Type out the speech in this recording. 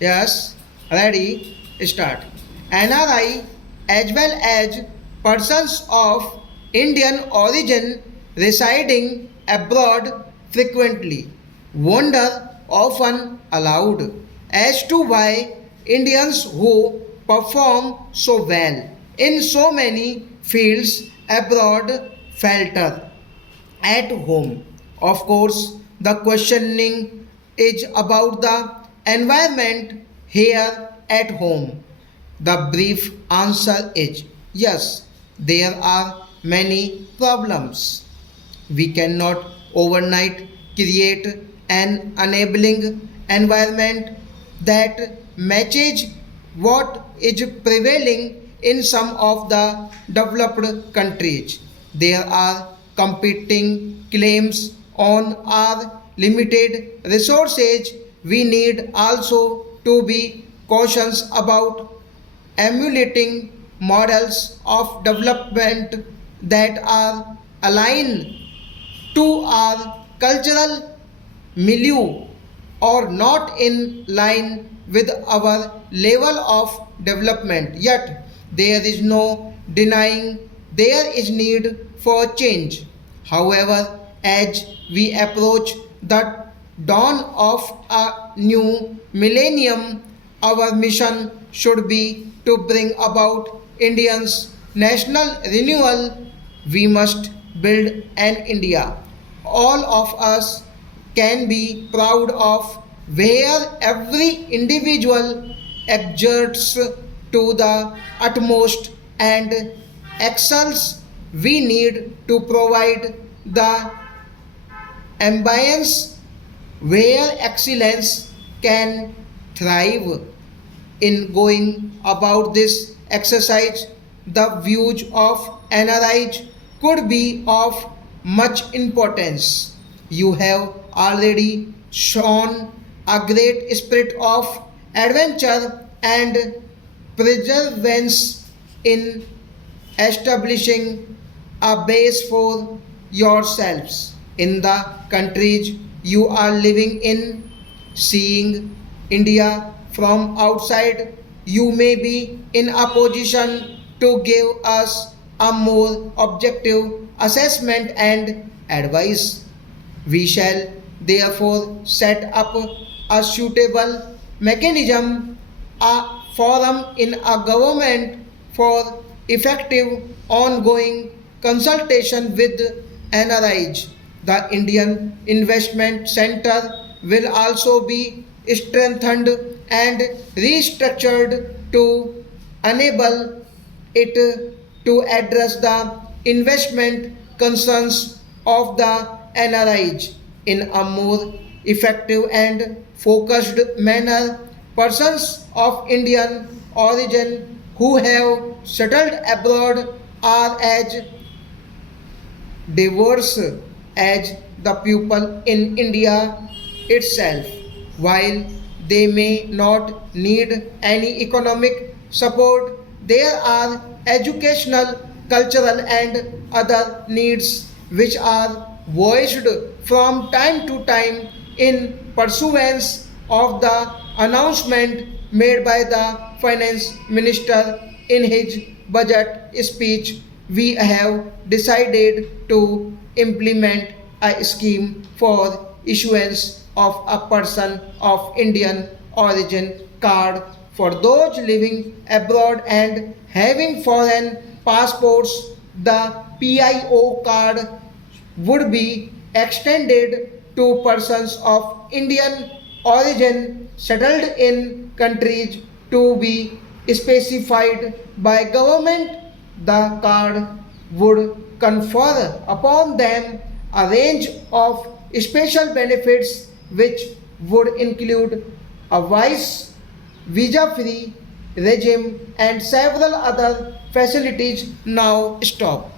Yes, ready, start. NRI as well as persons of Indian origin residing abroad frequently wonder often aloud as to why Indians who perform so well in so many fields abroad falter at home. Of course, the questioning is about the environment here at home. The brief answer is yes, there are many problems. We cannot overnight create an enabling environment that matches what is prevailing in some of the developed countries. There are competing claims on our limited resources. We need also to be cautious about emulating models of development that are aligned to our cultural milieu or not in line with our level of development. Yet there is no denying there is need for change. However, as we approach the dawn of a new millennium, our mission should be to bring about Indians' national renewal. We must build an India all of us can be proud of, where every individual exerts to the utmost and excels. We need to provide the ambience where excellence can thrive. In going about this exercise, the views of NRIs could be of much importance. You have already shown a great spirit of adventure and perseverance in establishing a base for yourselves in the countries you are living in. Seeing India from outside, you may be in a position to give us a more objective assessment and advice. We shall therefore set up a suitable mechanism, a forum in a government for effective ongoing consultation with NRIs. The Indian Investment Center will also be strengthened and restructured to enable it to address the investment concerns of the NRIs in a more effective and focused manner. Persons of Indian origin who have settled abroad are as diverse as the people in India itself. While they may not need any economic support, there are educational, cultural, and other needs which are voiced from time to time in pursuance of the announcement made by the finance minister in his budget speech. We have decided to implement a scheme for issuance of a person of Indian origin card for those living abroad and having foreign passports. The PIO card would be extended to persons of Indian origin settled in countries to be specified by government. The card would confer upon them a range of special benefits which would include a visa free regime and several other facilities. Now stop.